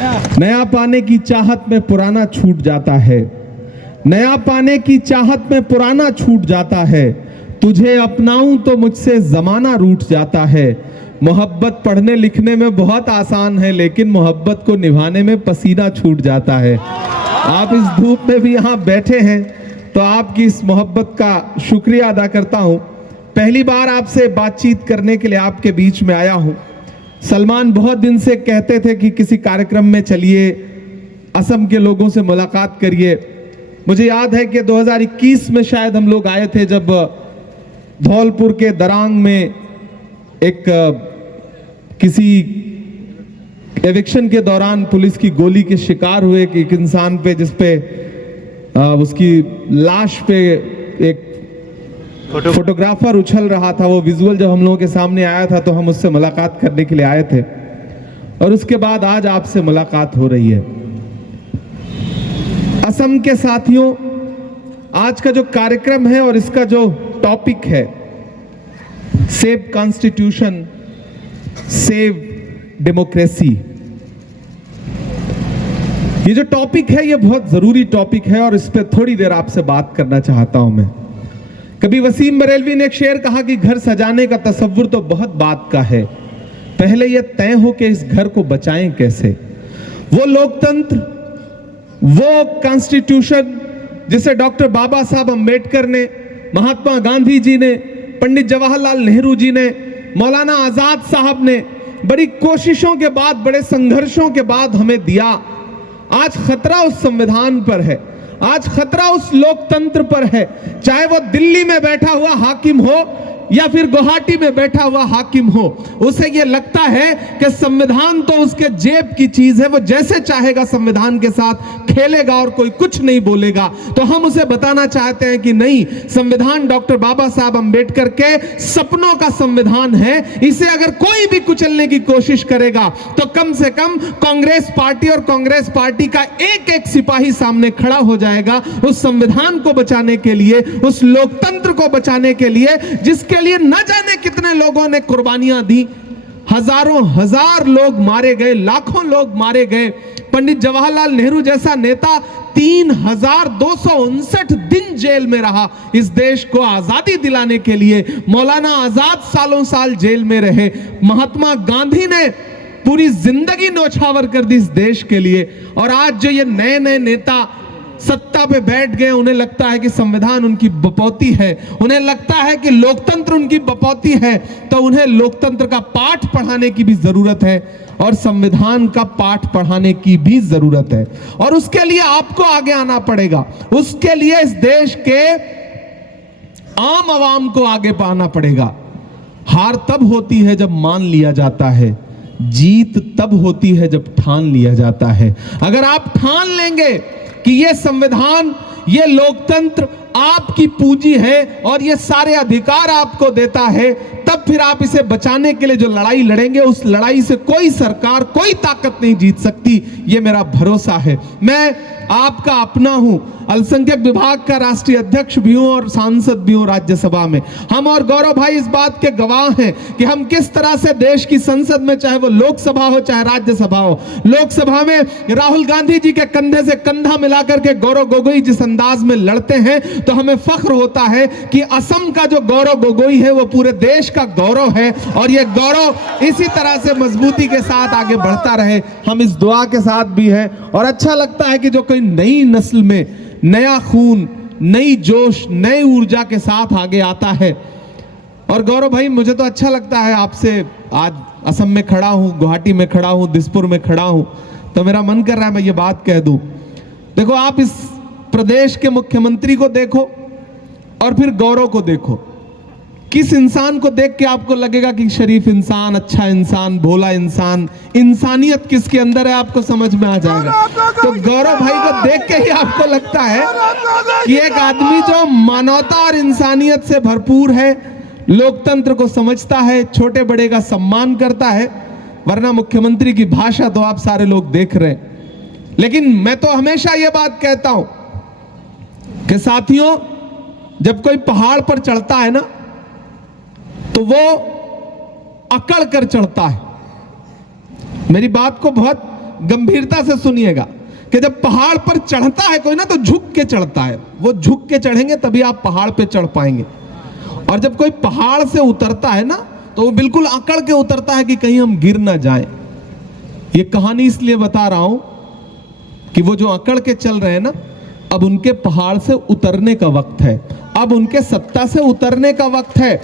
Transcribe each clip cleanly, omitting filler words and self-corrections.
नया पाने की चाहत में पुराना छूट जाता है, नया पाने की चाहत में पुराना छूट जाता है, तुझे अपनाऊं तो मुझसे जमाना रूठ जाता है। मोहब्बत पढ़ने लिखने में बहुत आसान है, लेकिन मोहब्बत को निभाने में पसीना छूट जाता है। आप इस धूप में भी यहाँ बैठे हैं तो आपकी इस मोहब्बत का शुक्रिया अदा करता हूँ। पहली बार आपसे बातचीत करने के लिए आपके बीच में आया हूँ। सलमान बहुत दिन से कहते थे कि किसी कार्यक्रम में चलिए, असम के लोगों से मुलाकात करिए। मुझे याद है कि 2021 में शायद हम लोग आए थे, जब धौलपुर के दरांग में एक किसी एविक्शन के दौरान पुलिस की गोली के शिकार हुए कि एक इंसान पे, जिस पे उसकी लाश पे एक फोटोग्राफर उछल रहा था। वो विजुअल जब हम लोगों के सामने आया था तो हम उससे मुलाकात करने के लिए आए थे, और उसके बाद आज आपसे मुलाकात हो रही है। असम के साथियों, आज का जो कार्यक्रम है और इसका जो टॉपिक है, सेव कॉन्स्टिट्यूशन, सेव डेमोक्रेसी, ये जो टॉपिक है ये बहुत जरूरी टॉपिक है और इस पे थोड़ी देर आपसे बात करना चाहता हूं मैं। कभी वसीम बरेलवी ने एक शेर कहा कि घर सजाने का तसव्वुर तो बहुत बात का है, पहले यह तय हो कि इस घर को बचाएं कैसे। वो लोकतंत्र, वो कॉन्स्टिट्यूशन जिसे डॉक्टर बाबा साहब अम्बेडकर ने, महात्मा गांधी जी ने, पंडित जवाहरलाल नेहरू जी ने, मौलाना आजाद साहब ने बड़ी कोशिशों के बाद, बड़े संघर्षों के बाद हमें दिया। आज खतरा उस संविधान पर है, आज खतरा उस लोकतंत्र पर है, चाहे वो दिल्ली में बैठा हुआ हाकिम हो या फिर गुवाहाटी में बैठा हुआ हाकिम हो। उसे ये लगता है कि संविधान तो उसके जेब की चीज है, वो जैसे चाहेगा संविधान के साथ खेलेगा और कोई कुछ नहीं बोलेगा। तो हम उसे बताना चाहते हैं कि नहीं, संविधान डॉक्टर बाबा साहब अंबेडकर के सपनों का संविधान है। इसे अगर कोई भी कुचलने की कोशिश करेगा तो कम से कम कांग्रेस पार्टी और कांग्रेस पार्टी का एक एक सिपाही सामने खड़ा हो जाएगा उस संविधान को बचाने के लिए, उस लोकतंत्र को बचाने के लिए, जिसके लिए न जाने कितने लोगों ने कुर्बानियां दी। हजारों हजार लोग मारे गए, लाखों लोग मारे गए। पंडित जवाहरलाल नेहरू जैसा नेता 3259 दिन जेल में रहा इस देश को आजादी दिलाने के लिए। मौलाना आजाद सालों साल जेल में रहे। महात्मा गांधी ने पूरी जिंदगी न्यौछावर कर दी इस देश के लिए। और आज जो ये नए नए नेता सत्ता पे बैठ गए, उन्हें लगता है कि संविधान उनकी बपौती है, उन्हें लगता है कि लोकतंत्र उनकी बपौती है। तो उन्हें लोकतंत्र का पाठ पढ़ाने की भी जरूरत है और संविधान का पाठ पढ़ाने की भी जरूरत है। और उसके लिए आपको आगे आना पड़ेगा, उसके लिए इस देश के आम आवाम को आगे पाना पड़ेगा। हार तब होती है जब मान लिया जाता है, जीत तब होती है जब ठान लिया जाता है। अगर आप ठान लेंगे कि ये संविधान, ये लोकतंत्र आपकी पूंजी है और ये सारे अधिकार आपको देता है, तब फिर आप इसे बचाने के लिए जो लड़ाई लड़ेंगे, उस लड़ाई से कोई सरकार, कोई ताकत नहीं जीत सकती। ये मेरा भरोसा है। मैं आपका अपना हूं, अल्पसंख्यक विभाग का राष्ट्रीय अध्यक्ष भी हूं और सांसद भी हूं राज्यसभा में। हम और गौरव भाई इस बात के गवाह हैं कि हम किस तरह से देश की संसद में, चाहे वो लोकसभा हो चाहे राज्यसभा हो, लोकसभा में राहुल गांधी जी के कंधे से कंधा मिलाकर के गौरव गोगोई जिस अंदाज में लड़ते हैं, तो हमें फख्र होता है कि असम का जो गौरव गोगोई है वो पूरे देश का गौरव है और ये गौरव इसी तरह से मजबूती के साथ आगे बढ़ता रहे। हम इस दुआ के साथ भी हैं और अच्छा लगता है कि जो कोई नई नस्ल में नया खून, नई जोश, नई ऊर्जा के साथ आगे आता है। और गौरव भाई, मुझे तो अच्छा लगता है आपसे आज असम में खड़ा हूं, गुवाहाटी में खड़ा हूं, दिसपुर में खड़ा हूं, तो मेरा मन कर रहा है मैं ये बात कह दूं। देखो, आप इस प्रदेश के मुख्यमंत्री को देखो और फिर गौरव को देखो। किस इंसान को देख के आपको लगेगा कि शरीफ इंसान, अच्छा इंसान, भोला इंसान, इंसानियत किसके अंदर है, आपको समझ में आ जाएगा। तो गौरव भाई को देख के ही आपको लगता है कि एक आदमी जो मानवता और इंसानियत से भरपूर है, लोकतंत्र को समझता है, छोटे बड़े का सम्मान करता है। वरना मुख्यमंत्री की भाषा तो आप सारे लोग देख रहे हैं। लेकिन मैं तो हमेशा यह बात कहता हूं कि साथियों, जब कोई पहाड़ पर चढ़ता है ना, तो वो अकड़ कर चढ़ता है। मेरी बात को बहुत गंभीरता से सुनिएगा कि जब पहाड़ पर चढ़ता है कोई ना तो झुक के चढ़ता है, वो झुक के चढ़ेंगे तभी आप पहाड़ पे चढ़ पाएंगे। और जब कोई पहाड़ से उतरता है ना तो वो बिल्कुल अकड़ के उतरता है कि कहीं हम गिर ना जाएं। ये कहानी इसलिए बता रहा हूं कि वो जो अकड़ के चल रहे हैं ना, अब उनके पहाड़ से उतरने का वक्त है, अब उनके सत्ता से उतरने का वक्त है।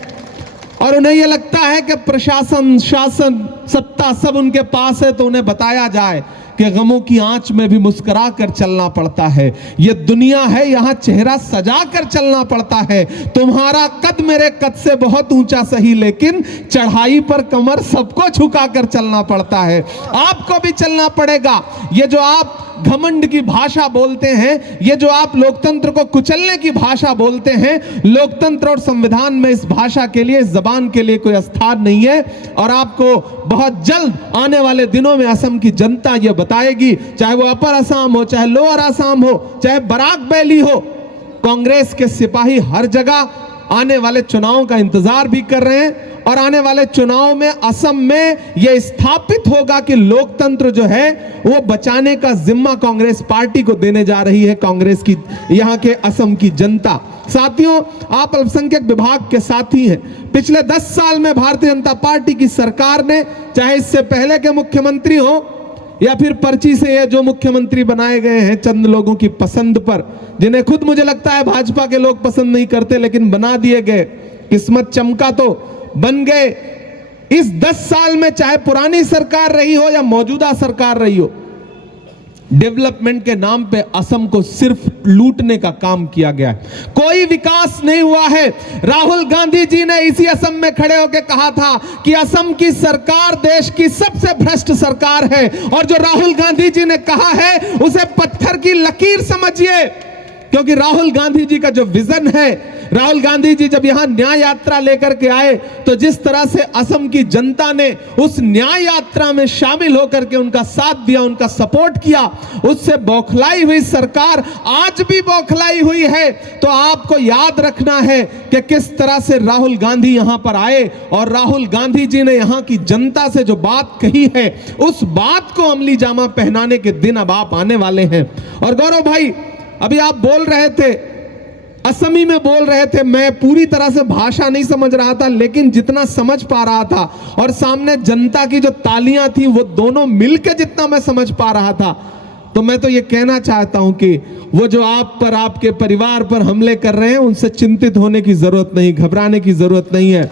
और उन्हें यह लगता है कि प्रशासन, शासन, सत्ता सब उनके पास है तो उन्हें बताया जाए कि गमों की आंच में भी मुस्कुरा कर चलना पड़ता है। ये दुनिया है, यहां चेहरा सजा कर चलना पड़ता है। तुम्हारा कद मेरे कद से बहुत ऊंचा सही, लेकिन चढ़ाई पर कमर सबको झुका कर चलना पड़ता है। आपको भी चलना पड़ेगा। ये जो आप घमंड की भाषा बोलते हैं, ये जो आप लोकतंत्र को कुचलने की भाषा बोलते हैं, लोकतंत्र और संविधान में इस भाषा के लिए, इस जबान के लिए कोई स्थान नहीं है। और आपको बहुत जल्द आने वाले दिनों में असम की जनता यह बताएगी, चाहे वो अपर असम हो, चाहे लोअर असम हो, चाहे बराक वैली हो। कांग्रेस के सिपाही हर जगह आने वाले चुनावों का इंतजार भी कर रहे हैं। और आने वाले चुनाव में असम में यह स्थापित होगा कि लोकतंत्र जो है वो बचाने का जिम्मा कांग्रेस पार्टी को देने जा रही है, कांग्रेस की, यहां के असम की जनता। साथियों, आप अल्पसंख्यक विभाग के साथी हैं। पिछले 10 साल में भारतीय जनता पार्टी की सरकार ने, चाहे इससे पहले के मुख्यमंत्री हो या फिर पर्ची से ये जो मुख्यमंत्री बनाए गए हैं चंद लोगों की पसंद पर, जिन्हें खुद मुझे लगता है भाजपा के लोग पसंद नहीं करते, लेकिन बना दिए गए, किस्मत चमका तो बन गए। इस 10 साल में चाहे पुरानी सरकार रही हो या मौजूदा सरकार रही हो, डेवलपमेंट के नाम पे असम को सिर्फ लूटने का काम किया गया है। कोई विकास नहीं हुआ है। राहुल गांधी जी ने इसी असम में खड़े होकर कहा था कि असम की सरकार देश की सबसे भ्रष्ट सरकार है। और जो राहुल गांधी जी ने कहा है उसे पत्थर की लकीर समझिए, क्योंकि राहुल गांधी जी का जो विजन है, राहुल गांधी जी जब यहां न्याय यात्रा लेकर के आए तो जिस तरह से असम की जनता ने उस न्याय यात्रा में शामिल होकर के उनका साथ दिया, उनका सपोर्ट किया, उससे बौखलाई हुई सरकार आज भी बौखलाई हुई है। तो आपको याद रखना है कि किस तरह से राहुल गांधी यहां पर आए और राहुल गांधी जी ने यहां की जनता से जो बात कही है, उस बात को अमली जामा पहनाने के दिन अब आप आने वाले हैं। और गौरव भाई, अभी आप बोल रहे थे, असमी में बोल रहे थे, मैं पूरी तरह से भाषा नहीं समझ रहा था, लेकिन जितना समझ पा रहा था और सामने जनता की जो तालियां थी वो दोनों मिलकर जितना मैं समझ पा रहा था, तो मैं तो ये कहना चाहता हूं कि वो जो आप पर, आपके परिवार पर हमले कर रहे हैं, उनसे चिंतित होने की जरूरत नहीं, घबराने की जरूरत नहीं है।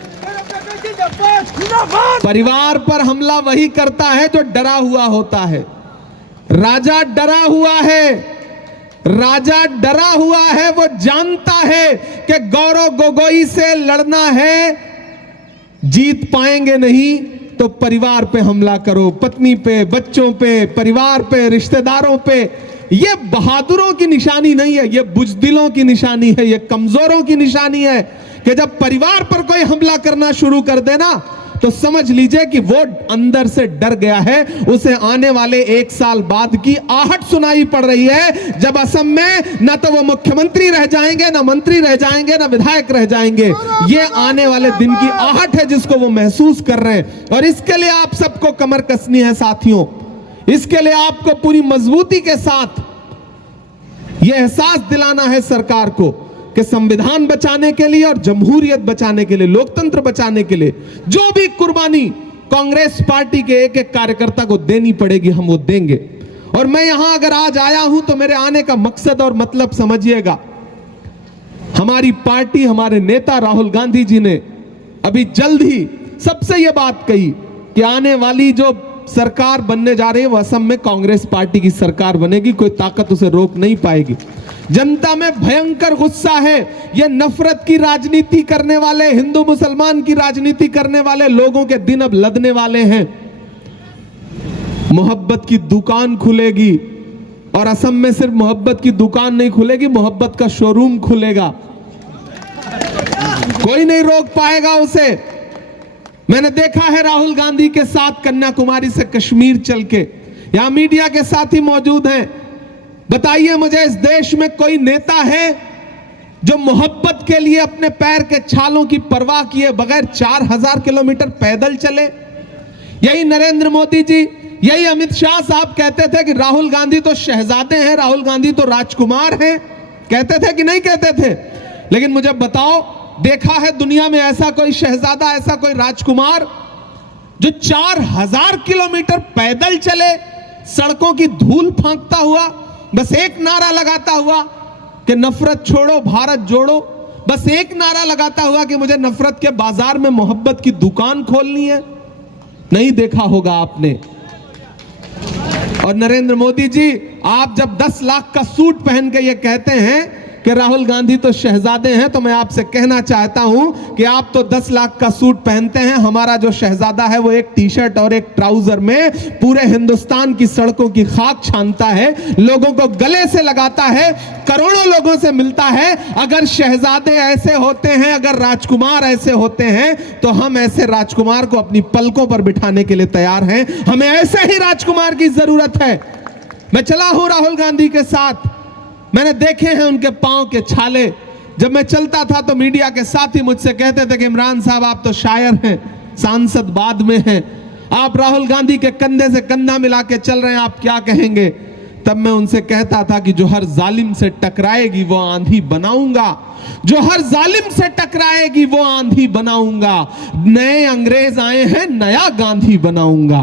परिवार पर हमला वही करता है जो डरा हुआ होता है। राजा डरा हुआ है, राजा डरा हुआ है, वो जानता है कि गौरव गोगोई से लड़ना है, जीत पाएंगे नहीं तो परिवार पे हमला करो, पत्नी पे, बच्चों पे, परिवार पे, रिश्तेदारों पे। ये बहादुरों की निशानी नहीं है, ये बुजदिलों की निशानी है, ये कमजोरों की निशानी है कि जब परिवार पर कोई हमला करना शुरू कर देना तो समझ लीजिए कि वो अंदर से डर गया है। उसे आने वाले 1 साल बाद की आहट सुनाई पड़ रही है, जब असम में ना तो वो मुख्यमंत्री रह जाएंगे, ना मंत्री रह जाएंगे, ना विधायक रह जाएंगे। ये आने वाले दिन की आहट है जिसको वो महसूस कर रहे हैं। और इसके लिए आप सबको कमर कसनी है साथियों, इसके लिए आपको पूरी मजबूती के साथ ये एहसास दिलाना है सरकार को कि संविधान बचाने के लिए और जमहूरियत बचाने के लिए, लोकतंत्र बचाने के लिए जो भी कुर्बानी कांग्रेस पार्टी के एक एक कार्यकर्ता को देनी पड़ेगी, हम वो देंगे। और मैं यहां अगर आज आया हूं तो मेरे आने का मकसद और मतलब समझिएगा। हमारी पार्टी, हमारे नेता राहुल गांधी जी ने अभी जल्द ही सबसे यह बात कही कि आने वाली जो सरकार बनने जा रही है वो असम में कांग्रेस पार्टी की सरकार बनेगी, कोई ताकत उसे रोक नहीं पाएगी। जनता में भयंकर गुस्सा है। ये नफरत की राजनीति करने वाले, हिंदू मुसलमान की राजनीति करने वाले लोगों के दिन अब लदने वाले हैं। मोहब्बत की दुकान खुलेगी और असम में सिर्फ मोहब्बत की दुकान नहीं खुलेगी, मोहब्बत का शोरूम खुलेगा। कोई नहीं रोक पाएगा उसे। मैंने देखा है राहुल गांधी के साथ कन्याकुमारी से कश्मीर चल के, यहां मीडिया के साथी मौजूद हैं। बताइए मुझे, इस देश में कोई नेता है जो मोहब्बत के लिए अपने पैर के छालों की परवाह किए बगैर 4000 किलोमीटर पैदल चले? यही नरेंद्र मोदी जी यही अमित शाह साहब कहते थे कि राहुल गांधी तो शहजादे हैं, राहुल गांधी तो राजकुमार हैं, कहते थे कि नहीं कहते थे? लेकिन मुझे बताओ, देखा है दुनिया में ऐसा कोई शहजादा, ऐसा कोई राजकुमार जो 4000 किलोमीटर पैदल चले, सड़कों की धूल फांकता हुआ, बस एक नारा लगाता हुआ कि नफरत छोड़ो भारत जोड़ो, बस एक नारा लगाता हुआ कि मुझे नफरत के बाजार में मोहब्बत की दुकान खोलनी है? नहीं देखा होगा आपने। और नरेंद्र मोदी जी, आप जब 10 लाख का सूट पहन के ये कहते हैं कि राहुल गांधी तो शहजादे हैं, तो मैं आपसे कहना चाहता हूं कि आप तो 10 लाख का सूट पहनते हैं, हमारा जो शहजादा है वो एक टी-शर्ट और एक ट्राउजर में पूरे हिंदुस्तान की सड़कों की खाक छानता है, लोगों को गले से लगाता है, करोड़ों लोगों से मिलता है। अगर शहजादे ऐसे होते हैं, अगर राजकुमार ऐसे होते हैं, तो हम ऐसे राजकुमार को अपनी पलकों पर बिठाने के लिए तैयार हैं। हमें ऐसे ही राजकुमार की जरूरत है। मैं चला हूं राहुल गांधी के साथ, मैंने देखे हैं उनके पांव के छाले। जब मैं चलता था तो मीडिया के साथी मुझसे कहते थे कि इमरान साहब आप तो शायर हैं, सांसद बाद में हैं, आप राहुल गांधी के कंधे से कंधा मिला के चल रहे हैं, आप क्या कहेंगे? तब मैं उनसे कहता था कि जो हर जालिम से टकराएगी वो आंधी बनाऊंगा, जो हर जालिम से टकराएगी वो आंधी बनाऊंगा। नए अंग्रेज आए हैं, नया गांधी बनाऊंगा।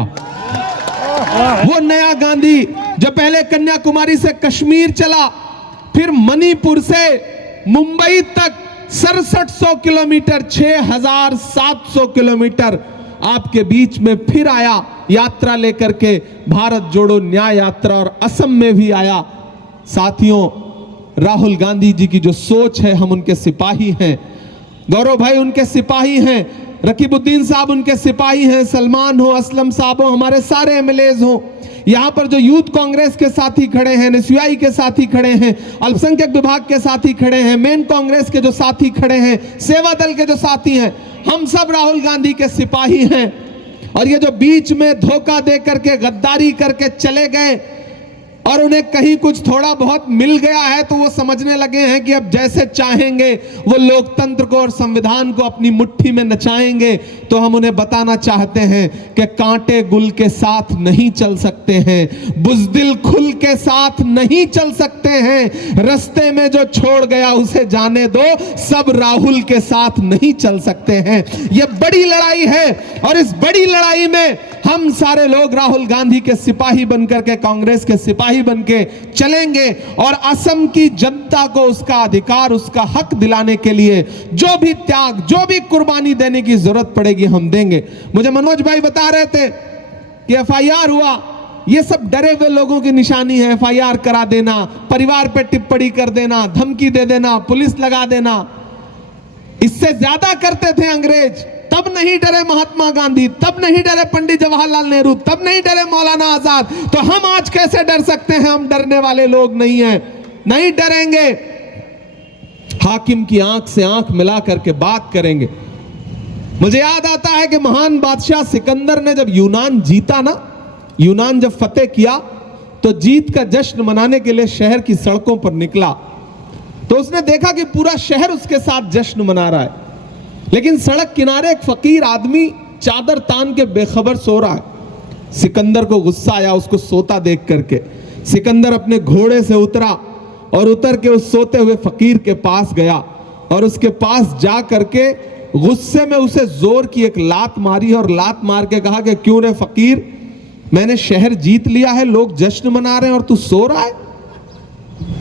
वो नया गांधी जो पहले कन्याकुमारी से कश्मीर चला, फिर मणिपुर से मुंबई तक 6700 किलोमीटर, 6700 किलोमीटर आपके बीच में फिर आया यात्रा लेकर के, भारत जोड़ो न्याय यात्रा, और असम में भी आया। साथियों, राहुल गांधी जी की जो सोच है, हम उनके सिपाही हैं। गौरव भाई उनके सिपाही हैं, रकीबुद्दीन साहब उनके सिपाही हैं, सलमान हो, असलम साहब हो, हमारे सारे एमएलएज हो, यहां पर जो यूथ कांग्रेस के साथी खड़े हैं, एनएसयूआई के साथी खड़े हैं, अल्पसंख्यक विभाग के साथी खड़े हैं, मेन कांग्रेस के जो साथी खड़े हैं, सेवा दल के जो साथी हैं, हम सब राहुल गांधी के सिपाही हैं। और ये जो बीच में धोखा दे करके, गद्दारी करके चले गए और उन्हें कहीं कुछ थोड़ा बहुत मिल गया है, तो वो समझने लगे हैं कि अब जैसे चाहेंगे वो लोकतंत्र को और संविधान को अपनी मुट्ठी में नचाएंगे। तो हम उन्हें बताना चाहते हैं कि कांटे गुल के साथ नहीं चल सकते हैं, बुज़दिल खुल के साथ नहीं चल सकते हैं, रास्ते में जो छोड़ गया उसे जाने दो, सब राहुल के साथ नहीं चल सकते हैं। यह बड़ी लड़ाई है और इस बड़ी लड़ाई में हम सारे लोग राहुल गांधी के सिपाही बनकर के, कांग्रेस के सिपाही बनके चलेंगे और असम की जनता को उसका अधिकार, उसका हक दिलाने के लिए जो भी त्याग, जो भी कुर्बानी देने की जरूरत पड़ेगी हम देंगे। मुझे मनोज भाई बता रहे थे कि एफआईआर हुआ, ये सब डरे हुए लोगों की निशानी है। एफआईआर करा देना, परिवार पे टिप्पणी कर देना, धमकी दे देना, पुलिस लगा देना, इससे ज्यादा करते थे अंग्रेज। तब नहीं डरे महात्मा गांधी, तब नहीं डरे पंडित जवाहरलाल नेहरू, तब नहीं डरे मौलाना आजाद, तो हम आज कैसे डर सकते हैं? हम डरने वाले लोग नहीं हैं, नहीं डरेंगे। हाकिम की आंख से आंख मिला करके बात करेंगे। मुझे याद आता है कि महान बादशाह सिकंदर ने जब यूनान जीता ना, यूनान जब फतेह किया, तो जीत का जश्न मनाने के लिए शहर की सड़कों पर निकला, तो उसने देखा कि पूरा शहर उसके साथ जश्न मना रहा है, लेकिन सड़क किनारे एक फकीर आदमी चादर तान के बेखबर सो रहा है। सिकंदर को गुस्सा आया उसको सोता देख करके। सिकंदर अपने घोड़े से उतरा और उतर के उस सोते हुए फकीर के पास गया और उसके पास जा करके गुस्से में उसे जोर की एक लात मारी और लात मार के कहा कि क्यों रे फकीर, मैंने शहर जीत लिया है, लोग जश्न मना रहे हैं और तू सो रहा है।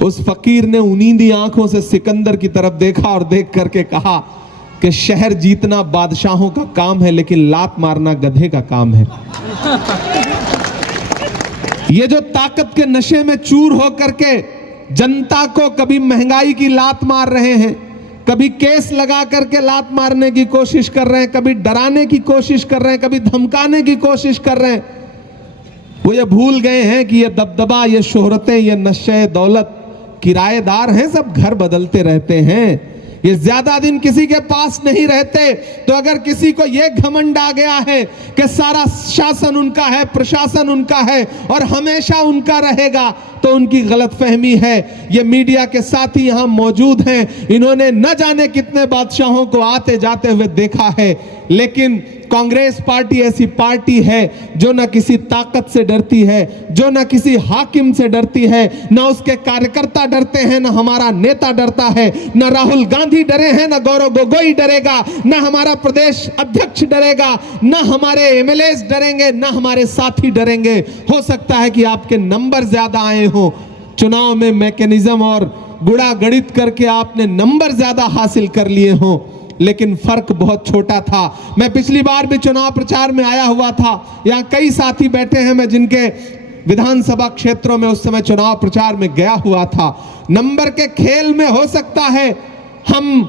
उस फकीर ने उनींदी आंखों से सिकंदर की तरफ देखा और देख करके कहा कि शहर जीतना बादशाहों का काम है, लेकिन लात मारना गधे का काम है। ये जो ताकत के नशे में चूर होकर के जनता को कभी महंगाई की लात मार रहे हैं, कभी केस लगा करके लात मारने की कोशिश कर रहे हैं, कभी डराने की कोशिश कर रहे हैं, कभी धमकाने की कोशिश कर रहे हैं, वो ये भूल गए हैं कि ये दबदबा, ये शोहरतें, ये नशे दौलत किराएदार हैं, सब घर बदलते रहते हैं, ये ज्यादा दिन किसी के पास नहीं रहते। तो अगर किसी को ये घमंड आ गया है कि सारा शासन उनका है, प्रशासन उनका है और हमेशा उनका रहेगा, तो उनकी गलतफहमी है। ये मीडिया के साथी यहां मौजूद हैं, इन्होंने न जाने कितने बादशाहों को आते जाते हुए देखा है, लेकिन कांग्रेस पार्टी ऐसी पार्टी है जो न किसी ताकत से डरती है, जो न किसी हाकिम से डरती है, न उसके कार्यकर्ता डरते हैं, न हमारा नेता डरता है, न राहुल गांधी डरे हैं, न गौरव गोगोई डरेगा, न हमारा प्रदेश अध्यक्ष डरेगा, न हमारे एमएलएस डरेंगे, न हमारे साथी डरेंगे। हो सकता है कि आपके नंबर ज्यादा आए हो, चुनाव में मैकेनिज्म और गुणा गणित करके आपने नंबर ज्यादा हासिल कर लिए हो, लेकिन फर्क बहुत छोटा था। मैं पिछली बार भी चुनाव प्रचार में आया हुआ था, यहाँ कई साथी बैठे हैं मैं जिनके विधानसभा क्षेत्रों में उस समय चुनाव प्रचार में गया हुआ था। नंबर के खेल में हो सकता है हम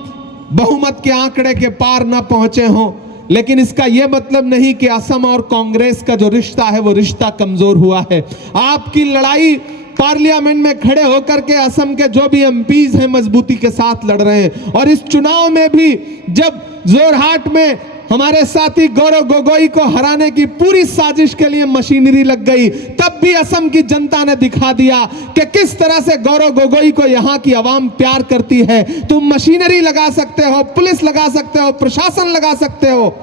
बहुमत के आंकड़े के पार ना पहुंचे हों, लेकिन इसका यह मतलब नहीं कि असम और कांग्रेस का जो रिश्ता है वो रिश्ता कमजोर हुआ है। आपकी लड़ाई पार्लियामेंट में खड़े होकर के असम के जो भी एमपीज हैं मजबूती के साथ लड़ रहे हैं, और इस चुनाव में भी जब जोरहाट में हमारे साथी गौरव गोगोई को हराने की पूरी साजिश के लिए मशीनरी लग गई, तब भी असम की जनता ने दिखा दिया कि किस तरह से गौरव गोगोई को यहां की आवाम प्यार करती है। तुम मशीनरी लगा सकते हो, पुलिस लगा सकते हो, प्रशासन लगा सकते हो,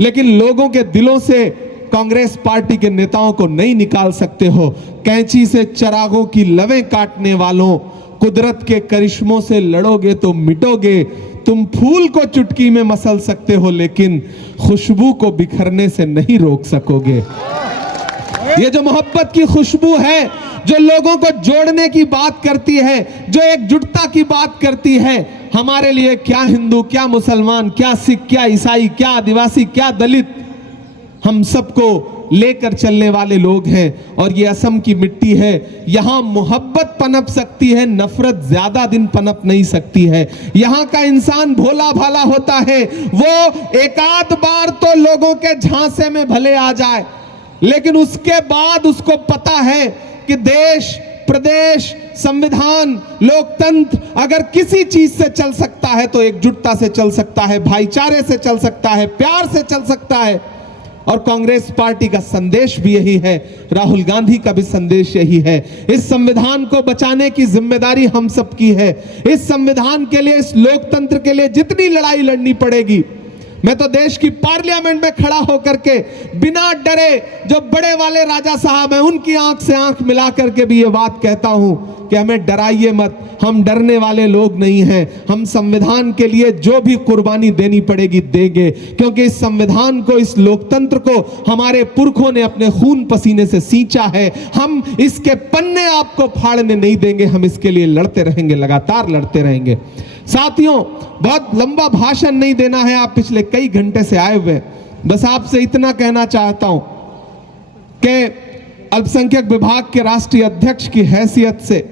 लेकिन लोगों के दिलों से कांग्रेस पार्टी के नेताओं को नहीं निकाल सकते हो। कैंची से चिरागों की लवें काटने वालों, कुदरत के करिश्मों से लड़ोगे तो मिटोगे। तुम फूल को चुटकी में मसल सकते हो, लेकिन खुशबू को बिखरने से नहीं रोक सकोगे। ये जो मोहब्बत की खुशबू है, जो लोगों को जोड़ने की बात करती है, जो एकजुटता की बात करती है, हमारे लिए क्या हिंदू, क्या मुसलमान, क्या सिख, क्या ईसाई, क्या आदिवासी, क्या दलित, हम सबको लेकर चलने वाले लोग हैं। और ये असम की मिट्टी है, यहां मोहब्बत पनप सकती है, नफरत ज्यादा दिन पनप नहीं सकती है। यहां का इंसान भोला भाला होता है, वो एकाध बार तो लोगों के झांसे में भले आ जाए, लेकिन उसके बाद उसको पता है कि देश, प्रदेश, संविधान, लोकतंत्र अगर किसी चीज से चल सकता है तो एकजुटता से चल सकता है, भाईचारे से चल सकता है, प्यार से चल सकता है। और कांग्रेस पार्टी का संदेश भी यही है, राहुल गांधी का भी संदेश यही है। इस संविधान को बचाने की जिम्मेदारी हम सबकी है। इस संविधान के लिए, इस लोकतंत्र के लिए जितनी लड़ाई लड़नी पड़ेगी, मैं तो देश की पार्लियामेंट में खड़ा होकर के बिना डरे, जो बड़े वाले राजा साहब हैं उनकी आंख से आंख मिला करके भी ये बात कहता हूं कि हमें डराइए मत, हम डरने वाले लोग नहीं हैं। हम संविधान के लिए जो भी कुर्बानी देनी पड़ेगी देंगे, क्योंकि इस संविधान को, इस लोकतंत्र को हमारे पुरखों ने अपने खून पसीने से सींचा है। हम इसके पन्ने आपको फाड़ने नहीं देंगे, हम इसके लिए लड़ते रहेंगे, लगातार लड़ते रहेंगे। साथियों, बहुत लंबा भाषण नहीं देना है, आप पिछले कई घंटे से आए हुए, बस आपसे इतना कहना चाहता हूं कि अल्पसंख्यक विभाग के राष्ट्रीय अध्यक्ष की हैसियत से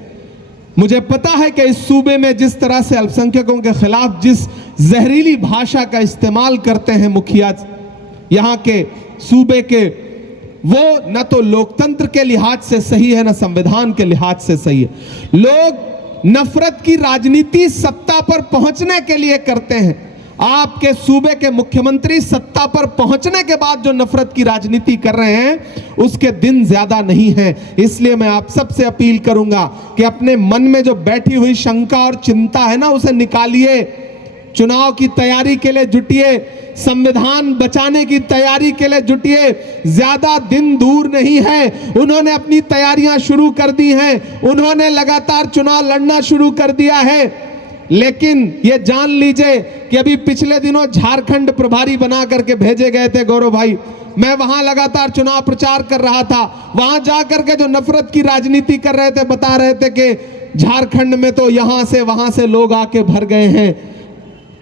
मुझे पता है कि इस सूबे में जिस तरह से अल्पसंख्यकों के खिलाफ जिस जहरीली भाषा का इस्तेमाल करते हैं मुखिया यहाँ के सूबे के, वो न तो लोकतंत्र के लिहाज से सही है, न संविधान के लिहाज से सही है। लोग नफरत की राजनीति सत्ता पर पहुंचने के लिए करते हैं। आपके सूबे के मुख्यमंत्री सत्ता पर पहुंचने के बाद जो नफरत की राजनीति कर रहे हैं, उसके दिन ज्यादा नहीं है। इसलिए मैं आप सबसे अपील करूंगा कि अपने मन में जो बैठी हुई शंका और चिंता है ना, उसे निकालिए। चुनाव की तैयारी के लिए जुटिए, संविधान बचाने की तैयारी के लिए जुटिए। ज्यादा दिन दूर नहीं है, उन्होंने अपनी तैयारियां शुरू कर दी हैं, उन्होंने लगातार चुनाव लड़ना शुरू कर दिया है। लेकिन ये जान लीजिए कि अभी पिछले दिनों झारखंड प्रभारी बना करके भेजे गए थे गौरव भाई, मैं वहां लगातार चुनाव प्रचार कर रहा था। वहां जाकर के जो नफरत की राजनीति कर रहे थे, बता रहे थे कि झारखंड में तो यहां से वहां से लोग आके भर गए हैं,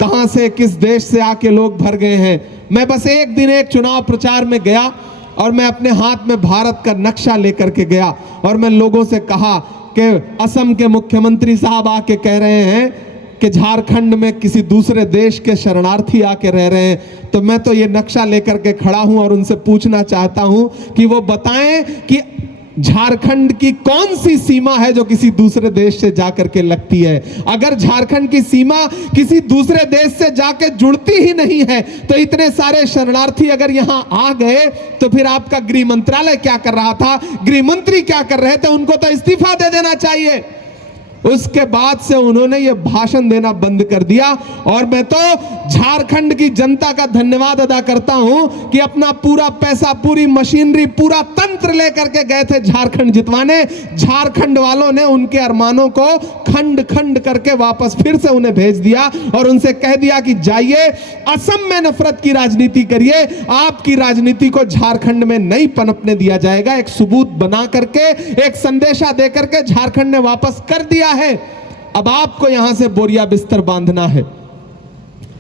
कहां से, किस देश से आके लोग भर गए हैं। मैं बस एक दिन एक चुनाव प्रचार में गया और मैं अपने हाथ में भारत का नक्शा लेकर के गया और मैं लोगों से कहा कि असम के मुख्यमंत्री साहब आके कह रहे हैं कि झारखंड में किसी दूसरे देश के शरणार्थी आके रह रहे हैं, तो मैं तो ये नक्शा लेकर के खड़ा हूं और उनसे पूछना चाहता हूं कि वो बताएं कि झारखंड की कौन सी सीमा है जो किसी दूसरे देश से जाकर के लगती है। अगर झारखंड की सीमा किसी दूसरे देश से जाके जुड़ती ही नहीं है, तो इतने सारे शरणार्थी अगर यहां आ गए तो फिर आपका गृह मंत्रालय क्या कर रहा था, गृह मंत्री क्या कर रहे थे? उनको तो इस्तीफा दे देना चाहिए। उसके बाद से उन्होंने ये भाषण देना बंद कर दिया। और मैं तो झारखंड की जनता का धन्यवाद अदा करता हूं कि अपना पूरा पैसा, पूरी मशीनरी, पूरा तंत्र लेकर के गए थे झारखंड जितवाने। झारखंड वालों ने उनके अरमानों को खंड खंड करके वापस फिर से उन्हें भेज दिया और उनसे कह दिया कि जाइए असम में नफरत की राजनीति करिए, आपकी राजनीति को झारखंड में नहीं पनपने दिया जाएगा। एक सबूत बना करके, एक संदेशा देकर के झारखंड ने वापस कर दिया है। अब आपको यहां से बोरिया बिस्तर बांधना है,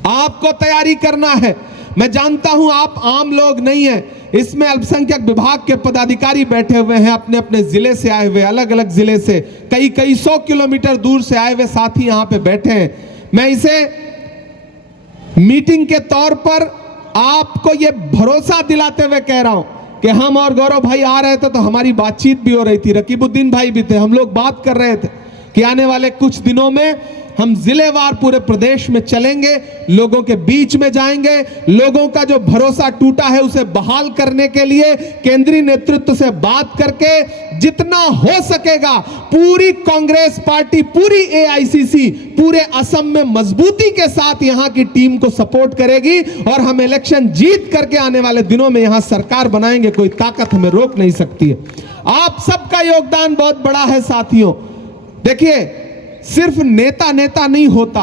आपको तैयारी करना है। मैं जानता हूं आप आम लोग नहीं हैं, इसमें अल्पसंख्यक विभाग के पदाधिकारी बैठे हुए हैं, अपने अपने जिले से आए हुए, अलग अलग जिले से, कई कई 100 किलोमीटर दूर से आए हुए साथी यहां पे बैठे हैं। मैं इसे मीटिंग के तौर पर आपको यह भरोसा दिलाते हुए कह रहा हूं कि हम और गौरव भाई आ रहे थे तो हमारी बातचीत भी हो रही थी, रकीबुद्दीन भाई भी थे, हम लोग बात कर रहे थे कि आने वाले कुछ दिनों में हम जिलेवार पूरे प्रदेश में चलेंगे, लोगों के बीच में जाएंगे, लोगों का जो भरोसा टूटा है उसे बहाल करने के लिए केंद्रीय नेतृत्व से बात करके जितना हो सकेगा पूरी कांग्रेस पार्टी, पूरी एआईसीसी पूरे असम में मजबूती के साथ यहां की टीम को सपोर्ट करेगी और हम इलेक्शन जीत करके आने वाले दिनों में यहां सरकार बनाएंगे। कोई ताकत हमें रोक नहीं सकती है। आप सबका योगदान बहुत बड़ा है साथियों। देखिए, सिर्फ नेता नेता नहीं होता।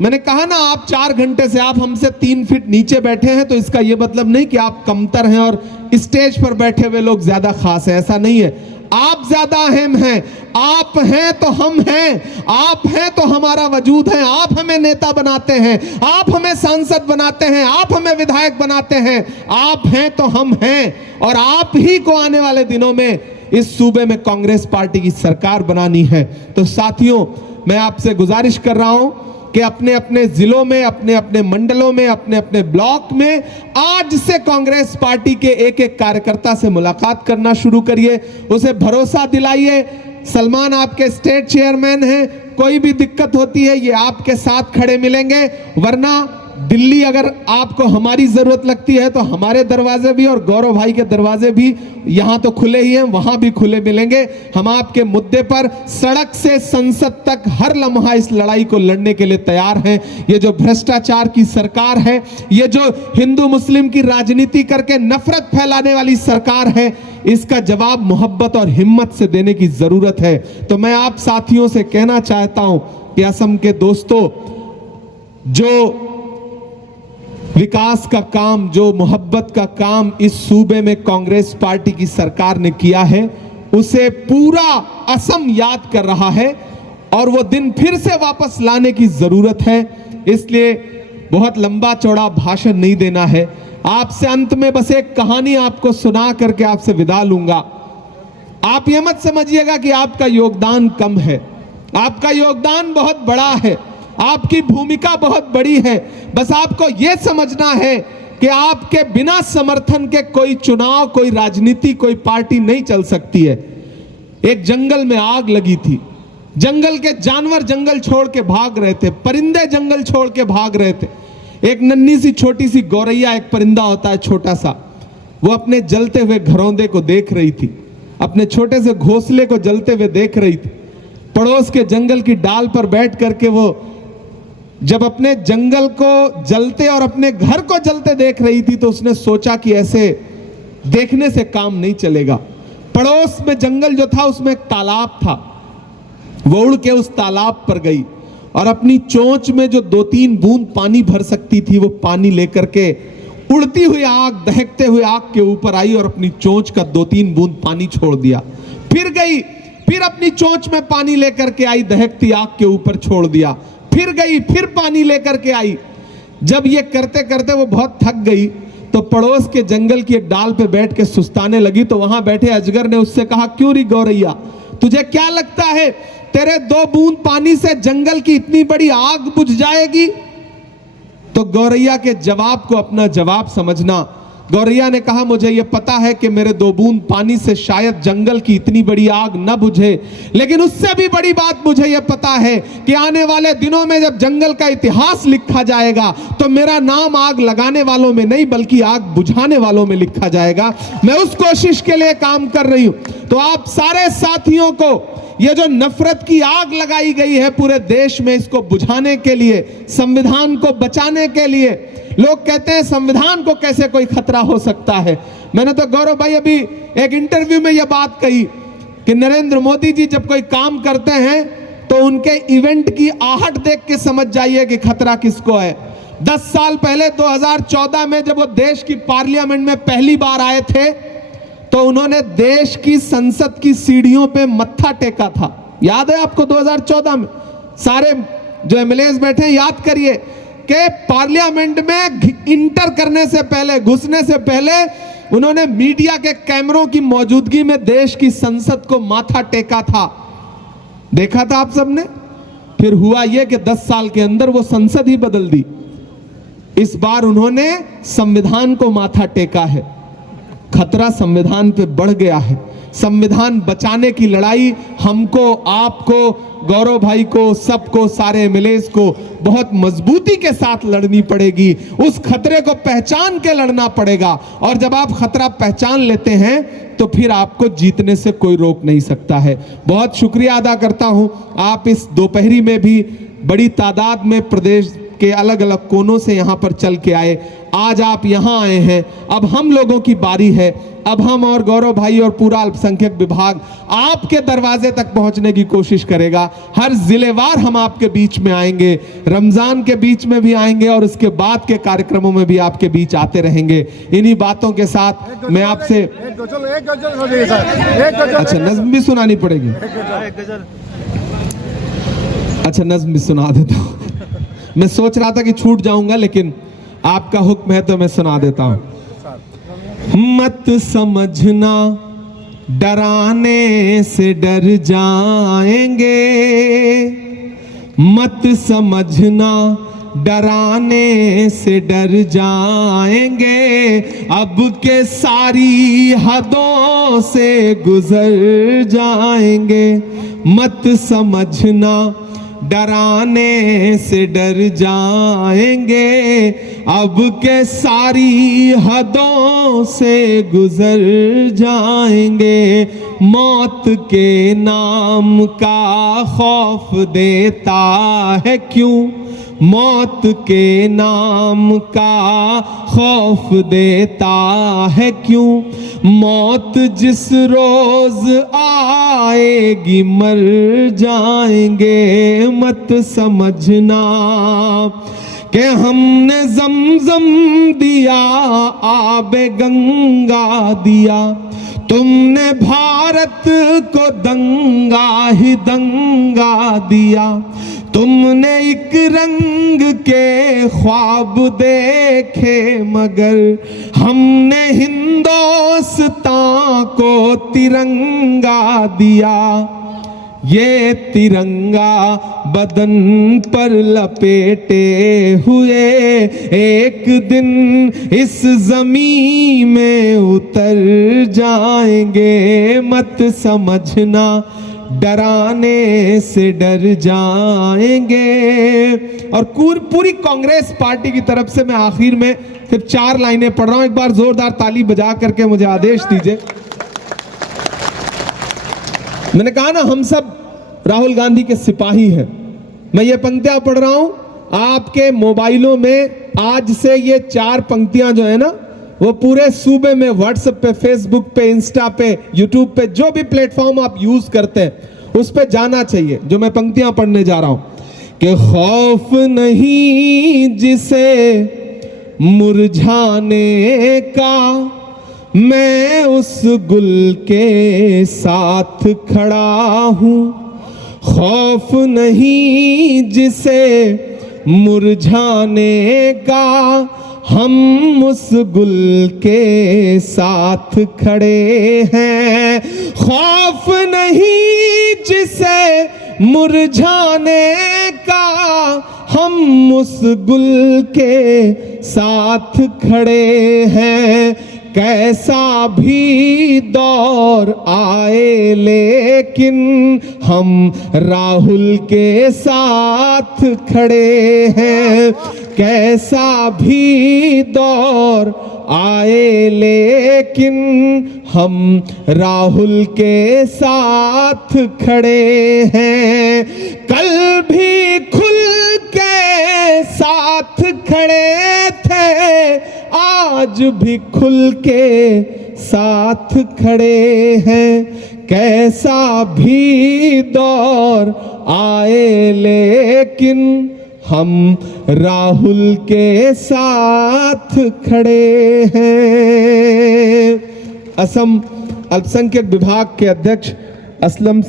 मैंने कहा ना, आप 4 घंटे से आप हमसे 3 फीट नीचे बैठे हैं तो इसका यह मतलब नहीं कि आप कमतर हैं और स्टेज पर बैठे हुए लोग ज्यादा खास है, ऐसा नहीं है। आप ज्यादा अहम हैं, आप हैं तो हम हैं, आप हैं तो हमारा वजूद है। आप हमें नेता बनाते हैं, आप हमें सांसद बनाते हैं, आप हमें विधायक बनाते हैं, आप हैं तो हम हैं। और आप ही को आने वाले दिनों में इस सूबे में कांग्रेस पार्टी की सरकार बनानी है। तो साथियों, मैं आपसे गुजारिश कर रहा हूं कि अपने अपने जिलों में, अपने अपने मंडलों में, अपने अपने ब्लॉक में आज से कांग्रेस पार्टी के एक एक कार्यकर्ता से मुलाकात करना शुरू करिए, उसे भरोसा दिलाइए। सलमान आपके स्टेट चेयरमैन हैं, कोई भी दिक्कत होती है ये आपके साथ खड़े मिलेंगे। वरना दिल्ली अगर आपको हमारी जरूरत लगती है तो हमारे दरवाजे भी और गौरव भाई के दरवाजे भी यहां तो खुले ही हैं, वहां भी खुले मिलेंगे। हम आपके मुद्दे पर सड़क से संसद तक हर लम्हा इस लड़ाई को लड़ने के लिए तैयार हैं। ये जो भ्रष्टाचार की सरकार है, ये जो हिंदू मुस्लिम की राजनीति करके नफरत फैलाने वाली सरकार है, इसका जवाब मोहब्बत और हिम्मत से देने की जरूरत है। तो मैं आप साथियों से कहना चाहता हूं कि असम के दोस्तों, जो विकास का काम, जो मोहब्बत का काम इस सूबे में कांग्रेस पार्टी की सरकार ने किया है, उसे पूरा असम याद कर रहा है और वो दिन फिर से वापस लाने की जरूरत है। इसलिए बहुत लंबा चौड़ा भाषण नहीं देना है। आपसे अंत में बस एक कहानी आपको सुना करके आपसे विदा लूंगा। आप ये मत समझिएगा कि आपका योगदान कम है, आपका योगदान बहुत बड़ा है, आपकी भूमिका बहुत बड़ी है। बस आपको यह समझना है कि आपके बिना समर्थन के कोई चुनाव, कोई राजनीति, कोई पार्टी नहीं चल सकती है। एक जंगल में आग लगी थी, जंगल के जानवर जंगल छोड़ के भाग रहे थे, परिंदे जंगल छोड़ के भाग रहे थे। एक नन्ही सी छोटी सी गौरैया, एक परिंदा होता है छोटा सा, वो अपने जलते हुए घरौंदे को देख रही थी, अपने छोटे से घोंसले को जलते हुए देख रही थी। पड़ोस के जंगल की डाल पर बैठ करके वो जब अपने जंगल को जलते और अपने घर को जलते देख रही थी तो उसने सोचा कि ऐसे देखने से काम नहीं चलेगा। पड़ोस में जंगल जो था उसमें एक तालाब था, वो उड़ के उस तालाब पर गई और अपनी चोंच में जो 2-3 बूंद पानी भर सकती थी वो पानी लेकर के उड़ती हुई आग, दहकते हुए आग के ऊपर आई और अपनी चोंच का 2-3 बूंद पानी छोड़ दिया। फिर गई, फिर अपनी चोंच में पानी लेकर के आई, दहकती आग के ऊपर छोड़ दिया। फिर गई, फिर पानी लेकर के आई। जब ये करते करते वो बहुत थक गई तो पड़ोस के जंगल की एक डाल पे बैठ के सुस्ताने लगी। तो वहां बैठे अजगर ने उससे कहा, क्यों री गौरैया, तुझे क्या लगता है तेरे 2 बूंद पानी से जंगल की इतनी बड़ी आग बुझ जाएगी? तो गौरैया के जवाब को अपना जवाब समझना। गौरैया ने कहा, मुझे यह पता है कि मेरे 2 बूंद पानी से शायद जंगल की इतनी बड़ी आग न बुझे, लेकिन उससे भी बड़ी बात मुझे यह पता है कि आने वाले दिनों में जब जंगल का इतिहास लिखा जाएगा तो मेरा नाम आग लगाने वालों में नहीं बल्कि आग बुझाने वालों में लिखा जाएगा। मैं उस कोशिश के लिए काम कर रही हूं। तो आप सारे साथियों को ये जो नफरत की आग लगाई गई है पूरे देश में, इसको बुझाने के लिए, संविधान को बचाने के लिए, लोग कहते हैं संविधान को कैसे कोई खतरा हो सकता है। मैंने तो गौरव भाई अभी एक इंटरव्यू में यह बात कही कि नरेंद्र मोदी जी जब कोई काम करते हैं तो उनके इवेंट की आहट देख के समझ जाइए कि खतरा किसको है। 10 साल पहले 2014 में जब वो देश की पार्लियामेंट में पहली बार आए थे तो उन्होंने देश की संसद की सीढ़ियों पे मत्था टेका था। याद है आपको? 2014 में सारे जो एमएलएस बैठे हैं, याद करिए कि पार्लियामेंट में इंटर करने से पहले, घुसने से पहले उन्होंने मीडिया के कैमरों की मौजूदगी में देश की संसद को माथा टेका था। देखा था आप सबने। फिर हुआ यह कि 10 साल के अंदर वो संसद ही बदल दी। इस बार उन्होंने संविधान को माथा टेका है। खतरा संविधान पे बढ़ गया है। संविधान बचाने की लड़ाई हमको, आपको, गौरव भाई को, सबको, सारे एमएलएस को बहुत मजबूती के साथ लड़नी पड़ेगी। उस खतरे को पहचान के लड़ना पड़ेगा और जब आप खतरा पहचान लेते हैं तो फिर आपको जीतने से कोई रोक नहीं सकता है। बहुत शुक्रिया अदा करता हूं, आप इस दोपहरी में भी बड़ी तादाद में प्रदेश के अलग अलग कोनों से यहां पर चल के आए। आज आप यहां आए हैं, अब हम लोगों की बारी है। अब हम और गौरव भाई और पूरा अल्पसंख्यक विभाग आपके दरवाजे तक पहुंचने की कोशिश करेगा। हर जिलेवार हम आपके बीच में आएंगे, रमजान के बीच में भी आएंगे और उसके बाद के कार्यक्रमों में भी आपके बीच आते रहेंगे। इन्हीं बातों के साथ मैं आपसे अच्छा नज्म भी सुनानी पड़ेगी। अच्छा नज्म भी सुना देता हूं। मैं सोच रहा था कि छूट जाऊंगा लेकिन आपका हुक्म है तो मैं सुना देता हूं। मत समझना डराने से डर जाएंगे, मत समझना डराने से डर जाएंगे, अब के सारी हदों से गुजर जाएंगे। मत समझना डराने से डर जाएंगे, अब के सारी हदों से गुजर जाएंगे। मौत के नाम का खौफ देता है क्यों, मौत के नाम का खौफ देता है क्यों, मौत जिस रोज आएगी मर जाएंगे। मत समझना कि हमने जमजम दिया, आबे गंगा दिया, तुमने भारत को दंगा ही दंगा दिया। तुमने एक रंग के ख्वाब देखे मगर हमने हिंदुस्तान को तिरंगा दिया। ये तिरंगा बदन पर लपेटे हुए एक दिन इस जमीन में उतर जाएंगे। मत समझना डराने से डर जाएंगे। और पूरी कांग्रेस पार्टी की तरफ से मैं आखिर में सिर्फ 4 लाइनें पढ़ रहा हूं। एक बार जोरदार ताली बजा करके मुझे आदेश दीजिए। मैंने कहा ना हम सब राहुल गांधी के सिपाही हैं। मैं ये पंक्तियां पढ़ रहा हूं, आपके मोबाइलों में आज से ये 4 पंक्तियां जो है ना वो पूरे सूबे में व्हाट्सएप पे, फेसबुक पे, इंस्टा पे, यूट्यूब पे, जो भी प्लेटफॉर्म आप यूज करते हैं उस पे जाना चाहिए। जो मैं पंक्तियां पढ़ने जा रहा हूं कि खौफ नहीं जिसे मुरझाने का, मैं उस गुल के साथ खड़ा हूं। खौफ नहीं जिसे मुरझाने का, हम उस गुल के साथ खड़े हैं। खौफ नहीं जिसे मुरझाने का, हम उस गुल के साथ खड़े हैं। कैसा भी दौर आए लेकिन हम राहुल के साथ खड़े हैं। कैसा भी दौर आए लेकिन हम राहुल के साथ खड़े हैं। कल भी खुल के साथ खड़े थे, आज भी खुल के साथ खड़े हैं। कैसा भी दौर आए लेकिन हम राहुल के साथ खड़े हैं। असम अल्पसंख्यक विभाग के अध्यक्ष असलम